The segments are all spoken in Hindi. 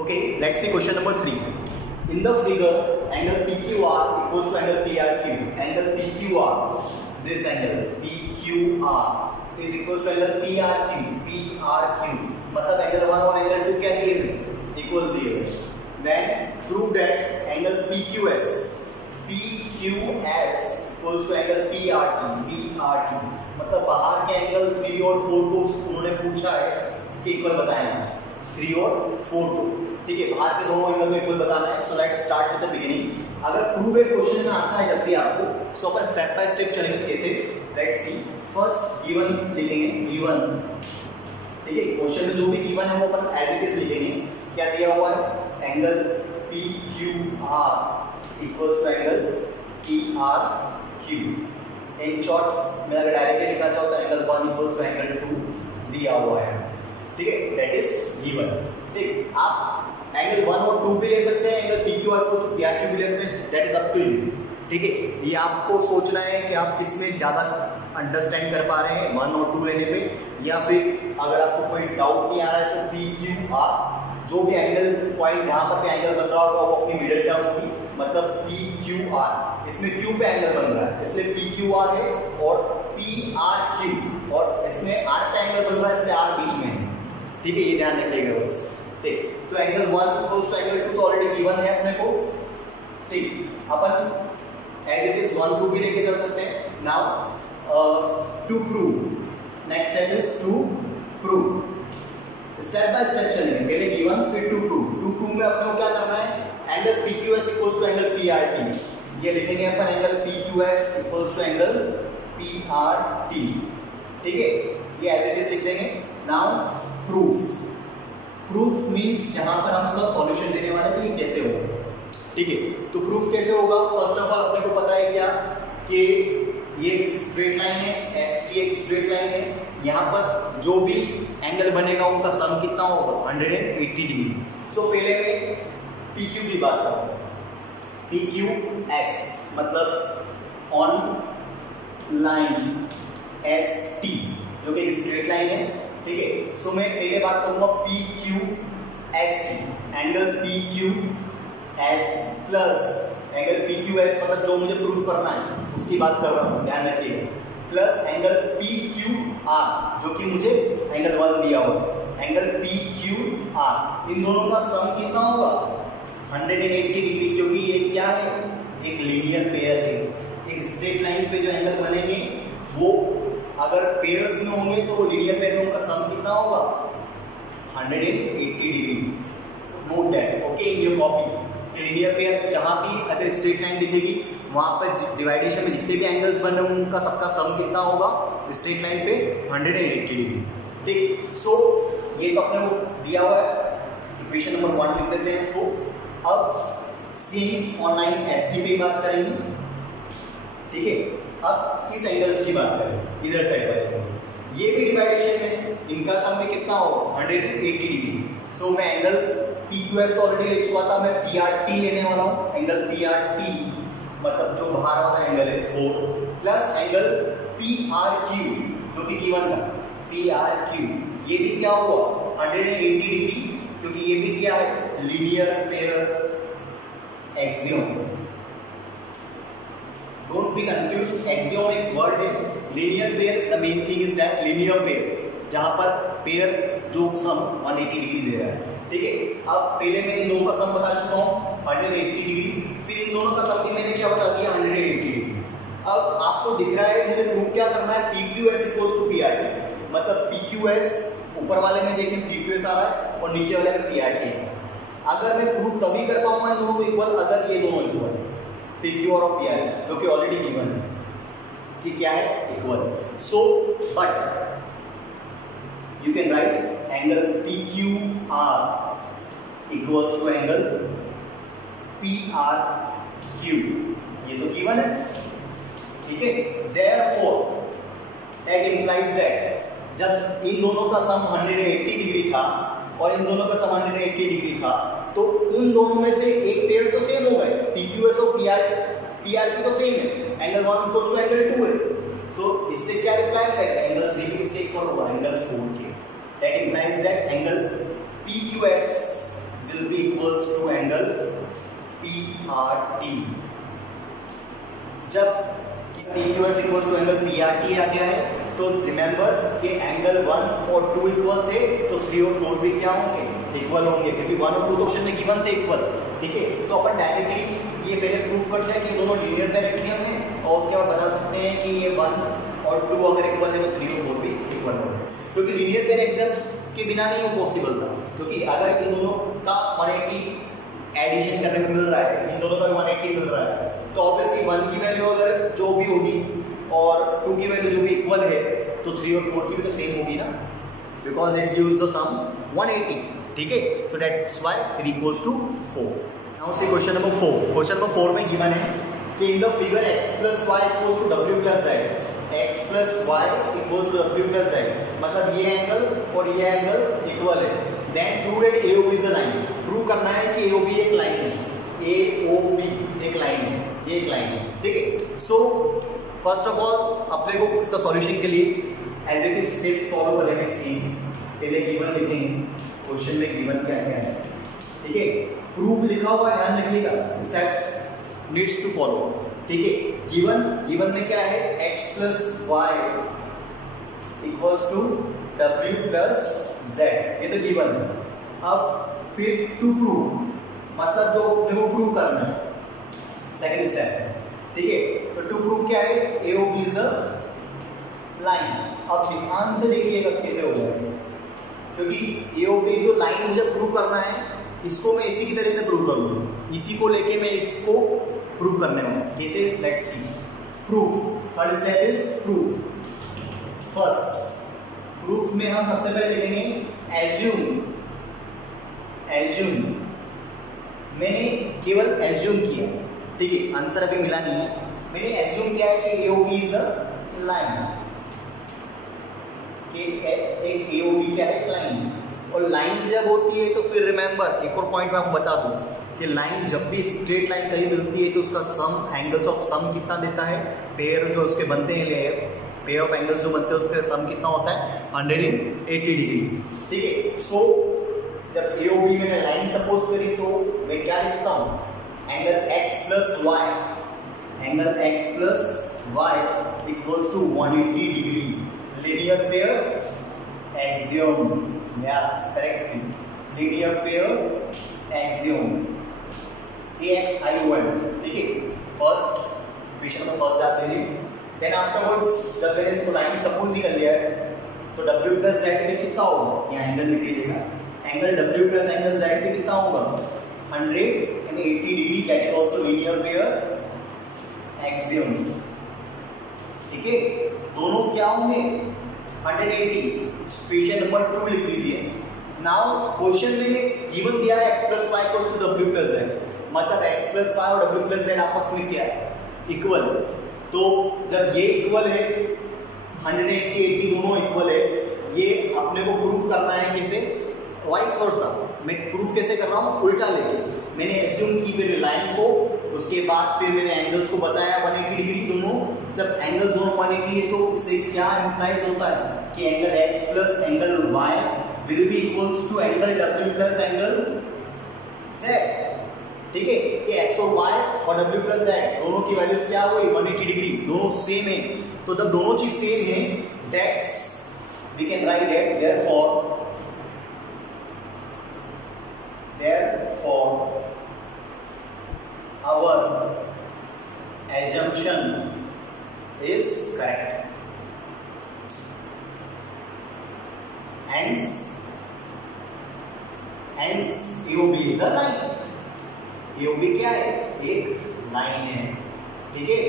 Okay, let's see question number 3. In the figure, angle PQR equals to angle PRQ. Angle PQR, this angle PQR is equals to angle PRQ. मतलब angle 1 और angle 2 क्या दिए हैं? Equal दिए हैं. Then prove that angle PQS equals to angle PRT. मतलब बाहर के एंगल 3 और 4 को उन्होंने पूछा है कि इक्वल बताएं 3 और 4 को. ठीक है, बाहर के दोनों एंगल को इक्वल बताना है. So let's start with the beginning. अगर प्रूव इट क्वेश्चन में आता है जब भी आपको, सो अपन स्टेप बाय स्टेप चलेंगे कैसे. Let's see. फर्स्ट गिवन लिखेंगे, गिवन. ठीक है, क्वेश्चन में जो भी गिवन है वो अपन एज इट इज लिखेंगे. क्या दिया हुआ है? Angle PQR equals to angle PRQ. In short मैं अगर डायरेक्टली लिखना चाहूँ तो एंगल 1 इक्वल्स टू एंगल 2 दिया हुआ है. ठीक है, दैट इज गिवन. ठीक, आप एंगल 1 और 2 भी ले सकते हैं, angle PQR equals to PRQ भी ले सकते हैं. That is up to you. ठीक है, ये आपको सोचना है कि आप किस में ज़्यादा अंडरस्टैंड कर पा रहे हैं, 1 और 2 लेने पे, या फिर अगर आपको कोई डाउट नहीं आ रहा है तो PQR जो भी एंगल पॉइंट जहाँ पर भी एंगल बन रहा होगा वो अपनी मिडिल टर्म होगी. मतलब PQR, इसमें Q पे एंगल बन रहा है इसलिए PQR है, और PRQ और इसमें R पे एंगल बन रहा है इसलिए R बीच में है. ठीक है, ये ध्यान रखिएगा बस. ठीक, तो एंगल 1 इक्वल्स टू एंगल 2 तो ऑलरेडी गिवन है अपने को. ठीक, अपन एज इट इज 1 2 भी लेके चल सकते हैं. Now to prove, next step is to prove. Step by step चलेंगे. पहले गिवन फिर टू प्रूव. टू प्रूव में अपने को क्या करना है? Angle PQS equals to angle PRT. ये लिखेंगे अपन angle PQS equals to angle PRT. ठीक है, ये एज इट इज लिख देंगे. Now proof. प्रूफ मींस जहां पर हम इसका सॉल्यूशन देने वाले हैं कि ये कैसे होगा. ठीक है, तो प्रूफ कैसे होगा? फर्स्ट ऑफ ऑल अपने को पता है क्या कि ये स्ट्रेट लाइन है, ST एक स्ट्रेट लाइन है. यहाँ पर जो भी एंगल बनेगा उनका सम कितना होगा? 180 डिग्री. सो पहले मैं PQ की बात करूँ. PQS मतलब ऑन लाइन ST जो कि एक स्ट्रेट लाइन है. ठीक है, सो मैं पहले बात करूंगा PQS की. Angle PQS plus angle PQS मतलब जो मुझे प्रूव करना है उसकी बात कर रहा हूँ, ध्यान रखिएगा. प्लस एंगल PQR जो कि मुझे एंगल 1 दिया हुआ. एंगल PQR इन दोनों का सम कितना होगा? 180 डिग्री. क्योंकि ये क्या है? एक लीनियर पेयर है. एक स्ट्रेट लाइन पे जो एंगल बनेंगे वो अगर पेयर्स में होंगे तो लीनियर पेयर में उनका सम कितना होगा? 180 degree. Note that okay in your copy. Linear pair जहां भी अगर स्ट्रेट लाइन दिखेगी वहां पर डिवाइडेशन में जितने भी एंगल्स बन रहे हैं उनका सबका सम कितना होगा? स्ट्रेट लाइन पे 180 डिग्री. ठीक, सो ये तो अपने को दिया हुआ है. इक्वेशन नंबर 1 लिख देते हैं इसको. अब सेम ऑनलाइन ST पे बात करेंगे. ठीक है, अब इस एंगल्स की बात करें, इधर साइड वाले ये भी डिवाइडेशन है, इनका सम में कितना होगा? 180 डिग्री. सो मैं एंगल PQS तो ऑलरेडी ले चुका था, मैं PRT लेने वाला हूँ. एंगल PRT मतलब जो बाहर वाला एंगल है 4 प्लस एंगल PRQ जो कि गिवन था PRQ. ये भी क्या हुआ? 180 डिग्री. क्योंकि ये भी क्या है? Linear pair axiom. Don't be confuse. Axiom एक वर्ड है. Linear pair the main thing is that linear pair जहां पर पेयर जो सम 180 डिग्री दे रहा है. ठीक है, अब पहले मैं इन दोनों का सम बता चुका हूँ 180 डिग्री. फिर इन दोनों का सम भी मैंने क्या बता दिया? 180 डिग्री. अब आपको दिख रहा है मुझे प्रूव क्या करना है? PQS equals to PRT. मतलब PQS ऊपर वाले में देखें PQS आ रहा है और नीचे वाले में PRT है. अगर मैं प्रूव तभी कर पाऊंगा इन दोनों को इक्वल अगर ये दोनों इक्वल है, PQ और PRT जो कि ऑलरेडी गिवन है कि क्या है? Equal. So but you can write angle PQR equals to angle PRQ. ये तो गिवन है. ठीक है, therefore that implies that जब इन दोनों का सम 180 डिग्री था और इन दोनों का सम 180 डिग्री था तो इन दोनों में से एक पेयर तो सेम हो गए. PQS और PRQ तो सेम है. एंगल 1 इक्वल्स टू एंगल 2 है. तो इससे क्या रिप्लाई करेगा? एंगल 3 भी किसके इक्वल होगा? एंगल 4 के. That implies that angle PQS will be PRT। जब PQS equal to angle PRT आ गया है तो रिमेंबर कि एंगल 1 और 2 इक्वल थे, तो 3 और 4 भी क्या होंगे, इक्वल होंगे, क्योंकि 1 और 2 क्वेश्चन में गिवन थे इक्वल। ठीक है, तो अपन डायरेक्टली ये पहले प्रूफ करते हैं कि ये दोनों लीनियर पेयर एक्सियम हैं, और उसके बाद बता सकते हैं कि ये 1 और 2 अगर इक्वल है तो 3 और 4 भी इक्वल होंगे, क्योंकि लीनियर पेयर एक्सियम के बिना नहीं वो पॉसिबल था। क्योंकि अगर इन दोनों का 180 एडिशन करने को मिल रहा है, इन दोनों का 180 मिल रहा है, तो ऑब्वियसली 1 की वैल्यू अगर जो भी होगी और 2 की वैल्यू जो भी इक्वल है, तो 3 और 4 की भी तो सेम होगी ना, because it gives the sum 180। ठीक है, so that's why 3 equals to 4। Now see question number 4। Question number 4 में गिवन है कि in the figure x plus y equals to w plus z, x plus y equals to w plus z, मतलब ये एंगल और ये एंगल इक्वल है। Then prove that AOB is a line. Prove करना है कि AOB एक लाइन है, AOB एक लाइन है, ये एक लाइन है। ठीक है, सो फर्स्ट ऑफ ऑल अपने को इसका सॉल्यूशन के लिए as it is steps follow करेंगे। सेम पहले गिवन लिखेंगे, क्वेश्चन में गिवन क्या क्या है। ठीक है, प्रूव लिखा हुआ ध्यान रखिएगा, स्टेप्स नीड्स टू फॉलो। ठीक है, गिवन में क्या है, x plus y equals to w plus z, ये तो गिवन है। अब फिर टू प्रूव, मतलब जो अपने को प्रूव करना है, सेकंड स्टेप। ठीक है, तो टू प्रूव क्या है, AOB इज अ लाइन। अब ध्यान से देखिएगा कैसे हो जाएगा, क्योंकि AOB जो लाइन मुझे प्रूव करना है, इसको मैं इसी की तरह से प्रूव करूंगा, इसी को लेके मैं इसको प्रूव करने वाला हूं। कैसे, let's see. Proof, third step is proof. First proof में हम सबसे पहले लिखेंगे एज्यूम। मैंने केवल एज्यूम किया, ठीक है, आंसर अभी मिला नहीं है। मैंने एज्यूम किया है कि AOB इज अ लाइन, कि एक AOB क्या है, लाइन। और लाइन जब होती है तो फिर रिमेंबर एक और पॉइंट मैं आपको बता दूं कि लाइन जब भी स्ट्रेट लाइन कहीं मिलती है तो उसका सम, एंगल्स ऑफ सम कितना देता है, पेयर जो उसके बनते हैं, पेयर ऑफ एंगल्स जो बनते हैं उसके सम कितना होता है, 180 डिग्री। ठीक है, सो जब AOB मैंने लाइन सपोज करी तो मैं क्या लिखता हूँ, angle x plus y equals to 180 degree, linear pair axiom. Correct, linear pair axiom AXIOM। ठीक है, फर्स्ट इक्वेशन में फर्स्ट डालते हैं। देन आफ्टरवर्ड्स जब मैंने इसको लाइन सपोज ही कर लिया है तो W प्लस जेड में कितना होगा, यहाँ एंगल लिख लीजिएगा, angle W plus angle Z में कितना होगा, 180 degree, that is also linear pair axiom. ठीक है, दोनों क्या होंगे, 180। इक्वेशन नंबर 2 लिख दीजिए। नाउ क्वेश्चन में गिवन दिया है x plus y equals to w plus z, मतलब x प्लस वाई और w प्लस जेड आपस में क्या है, इक्वल। तो जब ये इक्वल है, 180 दोनों इक्वल है, ये अपने को प्रूफ करना है कैसे, वाइस वर्सा। मैं प्रूफ कैसे कर रहा हूँ, उल्टा लेके मैंने एज्यूम की फिर लाइन को, उसके बाद फिर मैंने एंगल्स को बताया 180 डिग्री दोनों। जब एंगल्स दोनों 180 है तो इससे क्या इंप्लाइज होता है कि angle x plus angle y will be equals to angle w plus angle z। ठीक है, कि x और y और w प्लस z दोनों की वैल्यूज क्या हो गई, 180 डिग्री, दोनों सेम है। तो जब दोनों चीज सेम है, that's we can write that therefore our assumption is correct. Hence AOB is a line. AOB क्या है, एक लाइन है। ठीक है,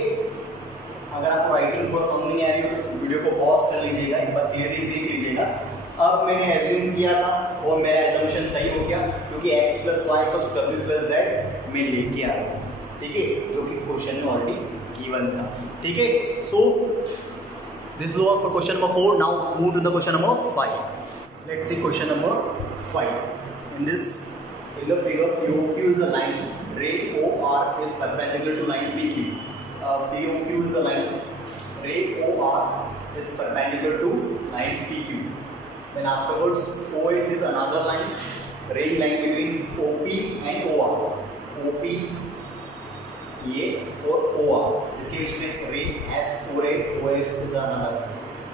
अगर आपको राइटिंग थोड़ा समझ नहीं आ रही हो तो वीडियो को पॉज कर लीजिएगा, एक बार क्लियरली देख लीजिएगा। अब मैंने एज्यूम किया था और मेरा एजम्पशन सही हो गया, क्योंकि x plus y equals to w plus z मैं लेके आया। ठीक है, जो कि क्वेश्चन में ऑलरेडी गिवन था। ठीक है, so this was the question number 4। Now move to the question number 5। Let's see question number 5। In the figure POQ is a line, ray OR is perpendicular to line PQ. POQ is a line, ray OR is perpendicular to line PQ. Then afterwards OS is another line, ray line between OP and OR. OP ये और ओ आर, इसके बीच में रे एस ओ रे ओ एस इज अनदर।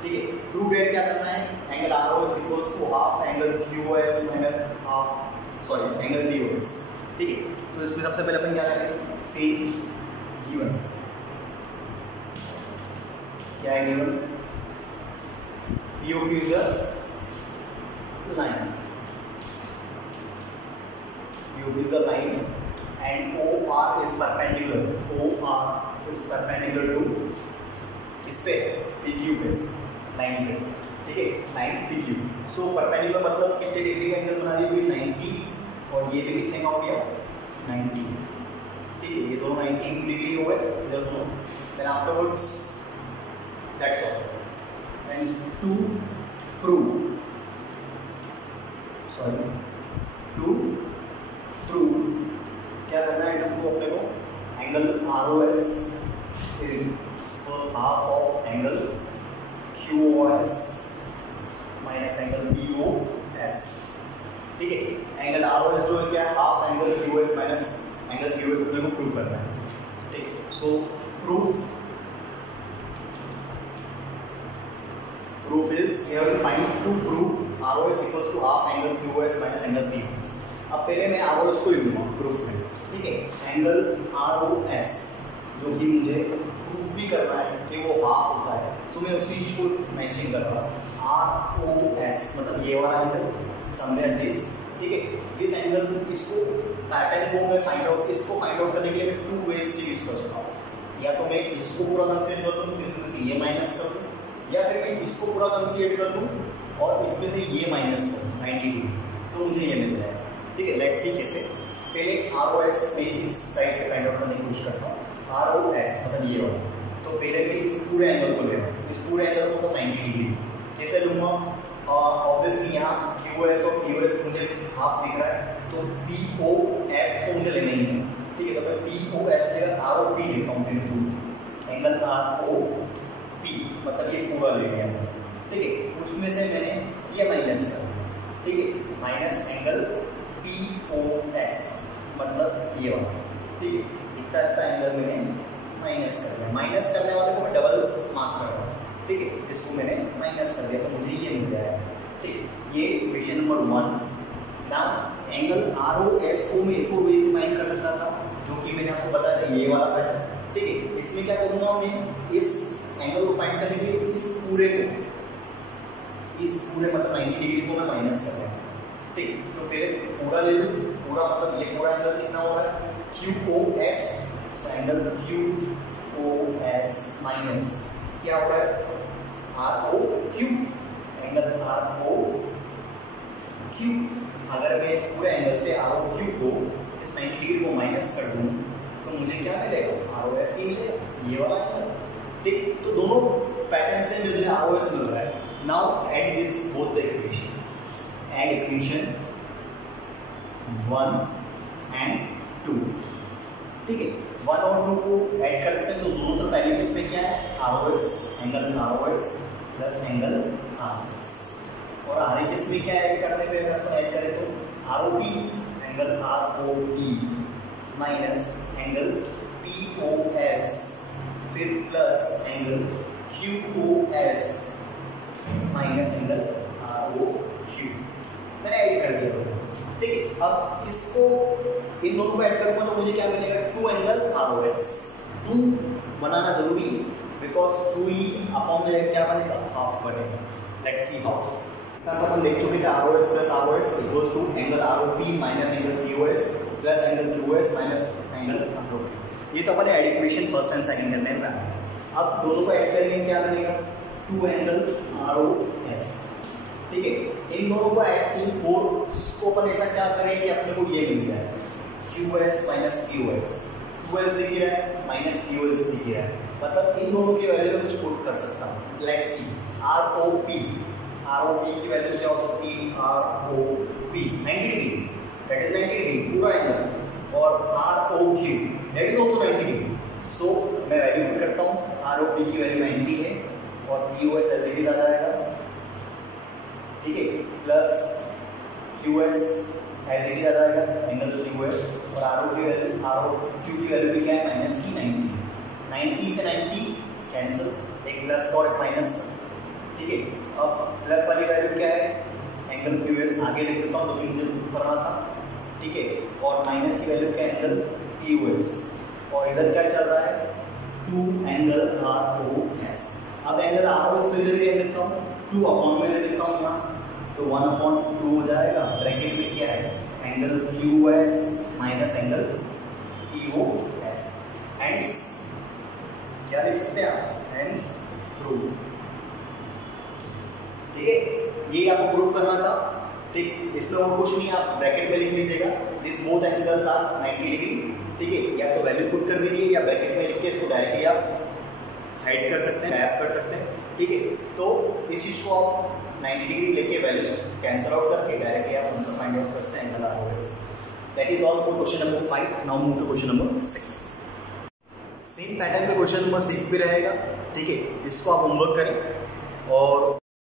ठीक है, प्रूव डेट क्या करना है, angle R O is equals to half angle Q S minus half angle P O S. ठीक है, तो इसमें सबसे पहले अपन क्या करेंगे, सी गिवन क्या है, given P O Q is a line, P O Q is a line and OR is perpendicular, OR is perpendicular to किस पे, PQ पे, लाइन पे। ठीक है, लाइन PQ। सो परपेंडिकुलर मतलब कितने डिग्री का एंगल बना रही होगी, 90, और ये भी कितने का हो गया, 90। ठीक है, ये दोनों 90 डिग्री हो गए इधर दोनों। Then afterwards that's all. And to prove क्या करना है, टू अपने को angle R O S is half of angle Q O S minus angle P O S. ठीक है, एंगल आर ओ एस जो है क्या है, half angle Q S minus angle P O S अपने को प्रूव करना है। ठीक है, so proof is we have to find to prove ROS equals to half angle QoS minus angle POS। अब पहले मैं ROS को ही लूँगा प्रूफ में। ठीक है, एंगल ROS जो कि मुझे प्रूफ भी करना है कि वो हाफ होता है, तो मैं उसी चीज को मैचिंग कर रहा हूँ। ROS मतलब ये वाला एंगल समवेयर दिस। ठीक है, दिस एंगल, इसको पैटर्न को मैं फाइंड आउट, इसको फाइंड आउट करने के लिए मैं 2 वेज से यूज कर सकता हूँ। या तो मैं इसको पूरा कंसीडर कर लूँ, फिर से ये माइनस कर दूँ, या फिर मैं इसको पूरा कंसीडर कर लूँ और इसमें से ये माइनस कर दूँ 90 डिग्री, तो मुझे ये मिल जाएगा। ठीक है, लेट्स सी कैसे। पहले ROS में इस साइड से फाइंड आउट करने की कोशिश करता हूँ। ROS मतलब ये वाला, तो पहले मैं इस पूरे एंगल को ले रहा हूँ, इस पूरे एंगल को तो 90 डिग्री कैसे लूँगा। ऑब्वियसली यहाँ QoS और POS मुझे हाफ दिख रहा है, तो POS तो मुझे लेना ही है। ठीक है, तो मैं POS जगह ROP लेता हूँ, फिर फुल एंगल ROP मतलब ये पूरा ले लिया। ठीक है, उसमें से मैंने ये माइनस कर दिया। ठीक है, माइनस एंगल POS मतलब ये वाला। ठीक है, इतना एंगल मैंने माइनस कर दिया। माइनस करने वाले को मैं डबल मार्क कर रहा हूँ। ठीक है, इसको मैंने माइनस कर दिया, तो मुझे ये मिल जाएगा। ठीक है, ये equation number 1। Now angle ROS को मैं एक और वे से फाइंड कर सकता था, जो कि मैंने आपको बताया था, ये वाला पैटर्न। ठीक है, इसमें क्या करूँगा मैं, इस एंगल को फाइंड करने के लिए इस पूरे मतलब 90 डिग्री को मैं माइनस कर रहा हूँ। ठीक है, तो पहले पूरा ले लूँ, पूरा मतलब ये पूरा एंगल कितना हो रहा है, QoS। So angle QoS minus क्या हो रहा है, ROQ, एंगल ROQ। अगर मैं इस पूरे एंगल से ROQ को इस 90 डिग्री को माइनस कर दूँ तो मुझे क्या मिलेगा, ROS ही मिलेगा, ये वाला एंगल। ठीक, तो दोनों पैटर्न से मुझे ROS मिल रहा है। Now add this both the equation, add equation 1 and 2। ठीक है, 1 और 2 को ऐड करते हैं, तो दोनों तो पहले किसमें क्या है, ROS, angle ROS plus angle ROS, और RHS में क्या ऐड करने पे ऐड करें तो ROP, angle ROP minus angle POS, फिर plus angle QoS minus angle ROQ। मैंने ऐड कर दिया। ठीक है, अब इसको इन दोनों को ऐड करूंगा तो मुझे क्या मिलेगा, 2 एंगल ROS। 2 बनाना जरूरी है, बिकॉज 2 ही अपॉन में क्या बनेगा, हाफ बनेगा। Let's see how. तो अपन देख चुके थे ROS plus ROS equals to angle ROP minus angle POS plus angle QoS minus angle ROQ। ये तो अपने add equation first and second करने में आया। अब दोनों को ऐड करेंगे, क्या बनेगा, 2 एंगल ROS। ठीक है, इन दोनों को ऐड की 4 को अपन ऐसा क्या करें कि अपने को ये मिल जाए, QoS माइनस POS। QoS दिख रहा है माइनस POS दिख रहा है, मतलब इन दोनों की वैल्यू में कुछ पुट कर सकता हूँ। लेट्स सी, ROP की वैल्यू क्या हो सकती है, ROP 90 degree, that is 90 degree पूरा एंगल, और ROQ that is also 90 degree. So मैं वैल्यू पुट करता हूँ, ROP की वैल्यू 90 है और POS एज इट इज आ जाएगा। ठीक है, plus QoS as it is आ जाएगा, एंगल QoS, और RO की वैल्यू, ROQ की वैल्यू भी क्या है, माइनस की 90। 90 से 90 कैंसिल, एक प्लस और एक माइनस, ठीक है। अब प्लस वाली वैल्यू क्या है, एंगल QS आगे लिख देता हूँ क्योंकि मुझे प्रूफ करना था, ठीक है। और माइनस की वैल्यू क्या है, एंगल POS, और इधर क्या चल रहा है, 2 एंगल ROS। अब एंगल ROS को इधर भी लिख देता हूँ, 2 अपॉन में ले लेता हूँ यहाँ, तो 1/2 हो जाएगा। ब्रैकेट में क्या है, angle QS minus angle POS। Hence क्या लिख सकते हैं आप, हेंस प्रूव, ठीक है। ये आपको प्रूफ करना था, ठीक। इसमें और कुछ नहीं, आप ब्रैकेट में लिख लीजिएगा, this both angles are 90 degree, ठीक है। या तो वैल्यू पुट कर दीजिए या ब्रैकेट में लिख के इसको डायरेक्टली आप हाइड कर सकते हैं, गैप कर सकते हैं, ठीक है। तो इस चीज को आप 90 डिग्री लेके वैल्यूज कैंसिल आउट करके डायरेक्टली आप आंसर फाइंड आउट करते हैं, angle ROS। That is all for question number 5। Now move to question number 6। Same pattern पे क्वेश्चन नंबर 6 भी रहेगा, ठीक है। इसको आप होमवर्क करें और